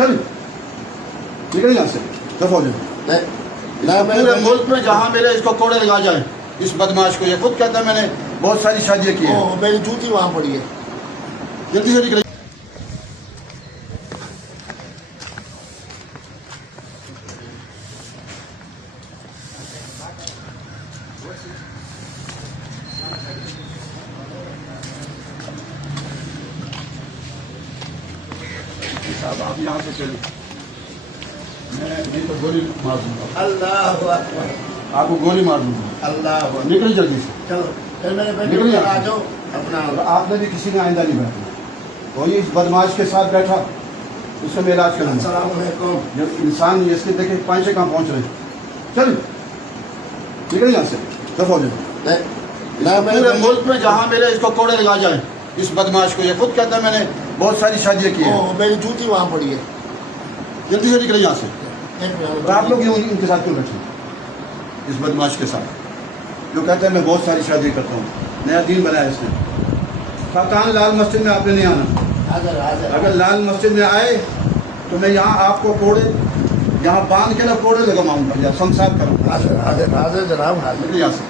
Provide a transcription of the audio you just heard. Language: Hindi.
चल निकल यहाँ से, दफा हो जाए। पूरे मुल्क में जहाँ मेरे इसको कोड़े लगा जाए इस बदमाश को। ये खुद कहता है मैंने बहुत सारी शादियाँ की हैं। मेरी जूती वहाँ पड़ी है। जल्दी से निकल। साहब आप यहाँ से चलिए, मैं नहीं तो गोली मार दूंगा। अल्लाह अकबर। आपको गोली मार दूंगा। अल्लाह निकलिए जल्दी से। चलो फिर मेरे बेटे निकलिए आ जाओ अपना। और आपने भी किसी ने आइंदा नहीं बैठना। कोई इस बदमाश के साथ बैठा उससे मैं इलाज करूँगा। अस्सलाम वालेकुम। जब इंसान इसके देखे पाँचे कहाँ पहुँच रहे। चल निकल यहाँ से, दफा हो जाए। पूरे मुल्क में जहाँ मेरे इसको कोड़े लगा जाए इस बदमाश को। ये खुद कहता है मैंने बहुत सारी शादियाँ की हैं। मेरी जूती वहाँ पड़ी है। जल्दी से निकले यहाँ से। और आप लोग इनके साथ क्यों बैठे, इस बदमाश के साथ जो कहता है मैं बहुत सारी शादी करता हूँ। नया दीन बनाया इसने। खाकान लाल मस्जिद में आपने नहीं आना। अगर लाल मस्जिद में आए तो मैं यहाँ आपको कोड़े यहाँ बांध के ना कोड़े लगाऊंगा या संसार करूँगा। हाजिर हाजिर जनाब हाजिर। यहाँ से